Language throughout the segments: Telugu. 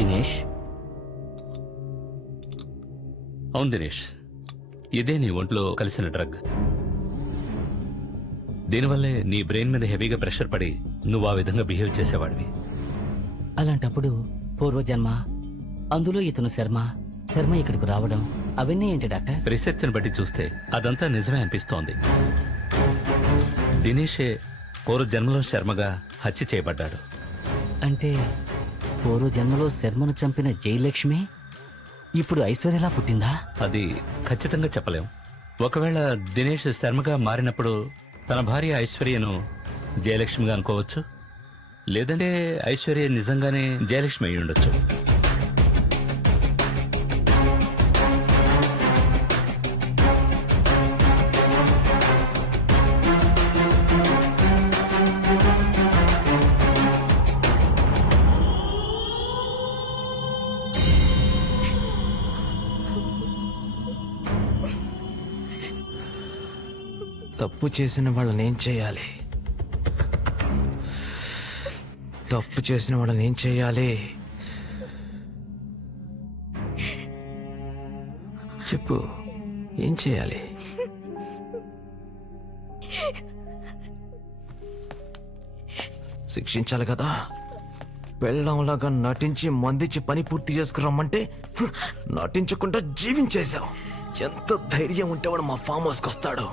దినేష్, అవును దినేష్, ఇదే నీ ఒంట్లో కలిసిన డ్రగ్. దీనివల్లే నీ బ్రెయిన్ మీద హెవీగా ప్రెషర్ పడి నువ్వు ఆ విధంగా బిహేవ్ చేసేవాడివి. అలాంటప్పుడు పూర్వజన్మ, అందులో ఇతను శర్మ శర్మ ఇక్కడికి రావడం అవన్నీ ఏంటి డాక్టర్? రీసెర్చ్ని బట్టి చూస్తే అదంతా నిజమే అనిపిస్తోంది. దినేషే పూర్వజన్మలో శర్మగా హత్య చేయబడ్డాడు. అంటే పూర్వజన్మలో శర్మను చంపిన జయలక్ష్మి ఇప్పుడు ఐశ్వర్యలా పుట్టిందా? అది ఖచ్చితంగా చెప్పలేం. ఒకవేళ దినేష్ శర్మగా మారినప్పుడు తన భార్య ఐశ్వర్యను జయలక్ష్మిగా అనుకోవచ్చు, లేదంటే ఐశ్వర్య నిజంగానే జయలక్ష్మి అయి ఉండొచ్చు. తప్పు చేసిన వాళ్ళని ఏం చేయాలి? తప్పు చేసిన వాళ్ళని ఏం చేయాలి? చెప్పు, ఏం చేయాలి? శిక్షించాలి కదా. పెళ్ళంలాగా నటించి మందించి పని పూర్తి చేసుకురమ్మంటే నటించకుండా జీవించేశావు. ఎంత ధైర్యం ఉంటే వాడు మా ఫామ్ హౌస్కి వస్తాడు?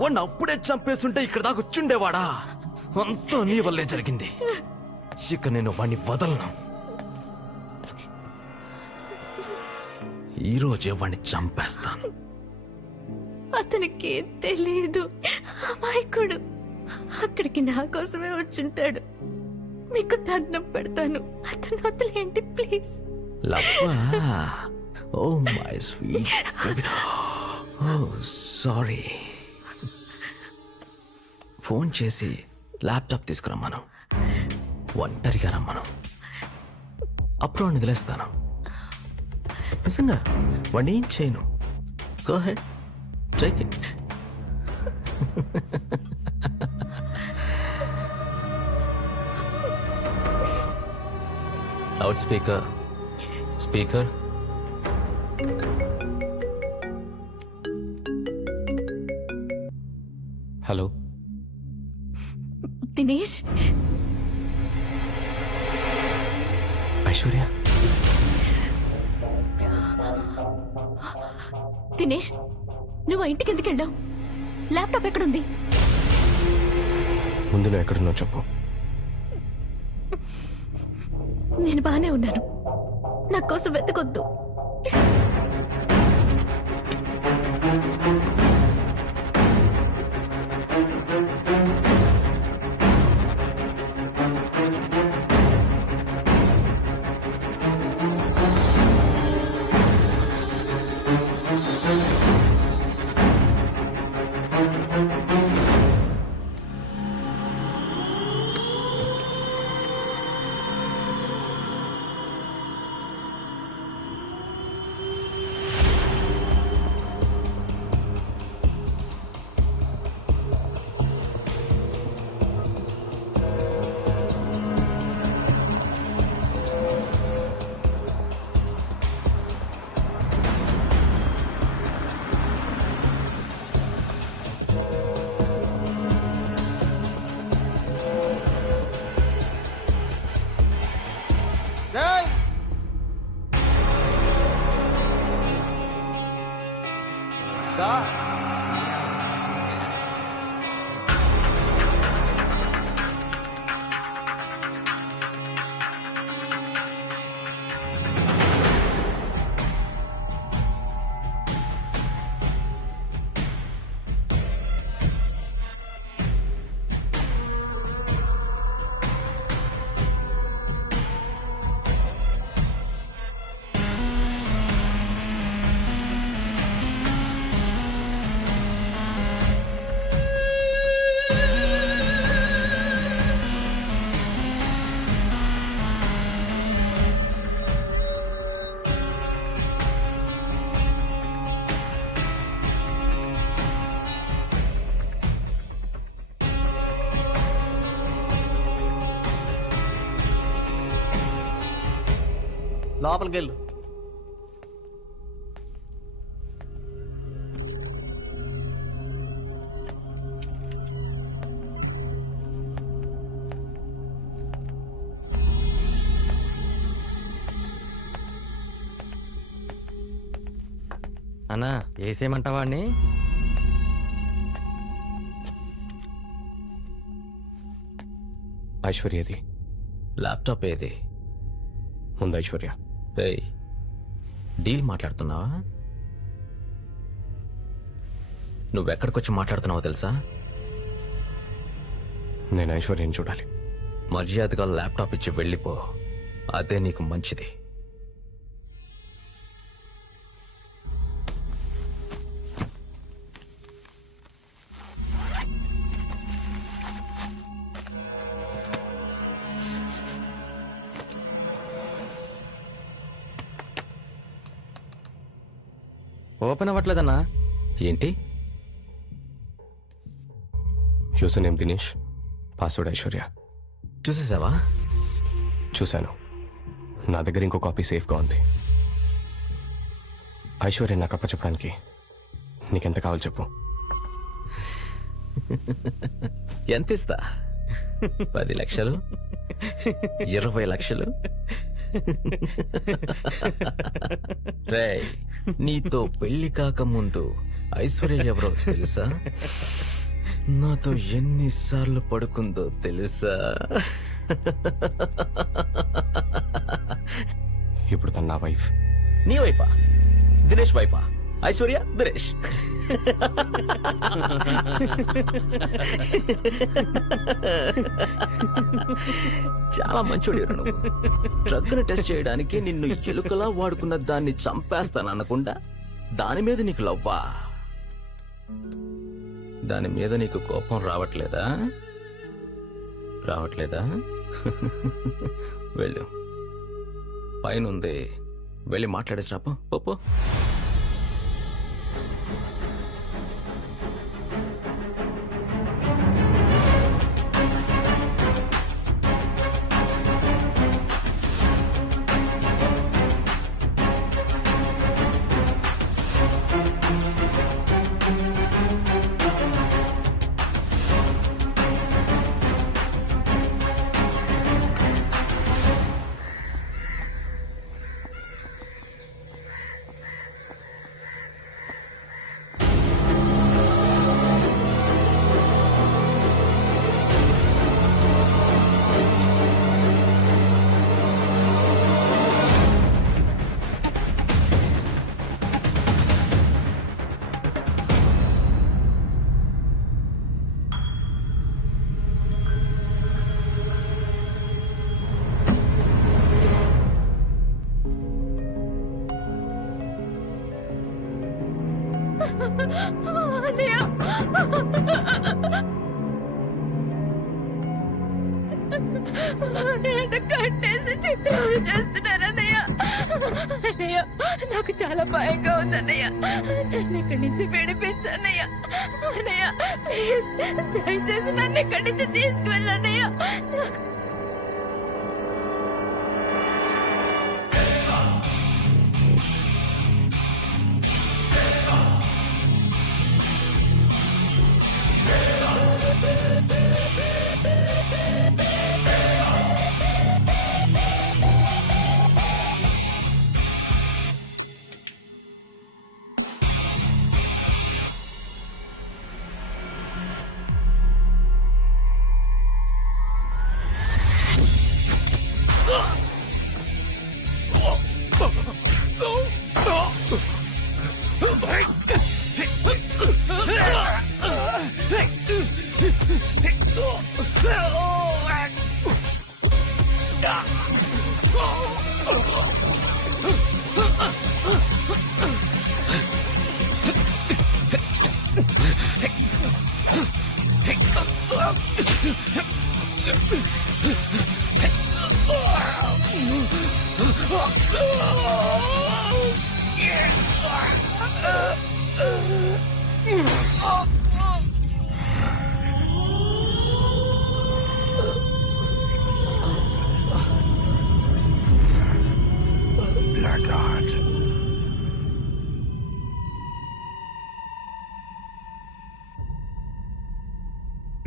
వాడిని అప్పుడే చంపేస్తుంటే ఇక్కడ దాకా వచ్చుండేవాడా? అంతా నీ వల్లే జరిగింది. ఇక నేను వాడిని వదలను. ఈరోజే వాడిని చంపేస్తాను. అతనికి తెలీదు, అమాయకుడు. అక్కడికి నా కోసమే వచ్చుంటాడు. మీకు దండం పెడతాను, అతను వదిలేయండి ప్లీజ్. లవ్వా? Oh my sweet. Oh sorry. Phone చేసి ల్యాప్టాప్ తీసుకురమ్మను, ఒంటరిగా రమ్మను. అప్పుడు వాడిని వదిలేస్తాను. నిజంగా వాడిని ఏం చేయను. Go head, take it. Loud speaker, speaker. Hello Dinesh, Aishwarya. Dinesh, నువ్వు ఆ ఇంటికి ఎందుకు వెళ్ళావు? ల్యాప్టాప్ ఎక్కడుంది? ముందు నువ్వు ఎక్కడున్నావు చెప్పు. నేను బానే ఉన్నాను, నా కోసం వెతకొద్దు. లోపలికి వెళ్ళు. అన్నా వేసేయమంటావా అండి? ఐశ్వర్యది ల్యాప్టాప్ ఏది? ఉంది ఐశ్వర్య. ఏయ్, డీల్ మాట్లాడుతున్నావా? నువ్వెక్కడికొచ్చి మాట్లాడుతున్నావో తెలుసా? నేను ఐశ్వర్యని చూడాలి. మర్యాదగా ల్యాప్టాప్ ఇచ్చి వెళ్ళిపో. అదే నీకు మంచిది. ఓపెన్ అవ్వట్లేదన్నా. ఏంటి? User name Dinesh, password Aishwarya. చూసేసావా? చూశాను. నా దగ్గర ఇంకో కాపీ సేఫ్గా ఉంది. ఐశ్వర్య నాకు అప్పచెప్పడానికి నీకెంత కావాలి చెప్పు. ఎంత ఇస్తా? 10 లక్షలు? 20 లక్షలు? రేయ్, నీతో పెళ్లి కాకముందు ఐశ్వర్య ఎవరో తెలుసా? నాతో ఎన్నిసార్లు పడుకుందో తెలుసా? ఇప్పుడు తను నా వైఫ్. నీ వైఫా? దినేష్ వైఫా? ఐశ్వర్య దినేష్. చాలా మంచోడి నువ్వు. డ్రగ్ను టెస్ట్ చేయడానికి నిన్ను ఎలుకలా వాడుకున్న దాన్ని చంపేస్తాననకుండా దాని మీద నీకు లవ్వా? దాని మీద నీకు కోపం రావట్లేదా? వెళ్ళు, పైనుంది, వెళ్ళి మాట్లాడేసి పప్పు. అన్నయ్య, నేను కట్టేసి చిత్రాలు చేస్తున్నారన్నయ్య. అన్నయ్య, నాకు చాలా భయంగా ఉందన్నయ్య. నన్ను ఇక్కడి నుంచి విడిపించన్నయ్య. అన్నయ్య, ప్లీజ్, దయచేసి నన్ను ఇక్కడి నుంచి తీసుకువెళ్ళన్నయ్య. Oh!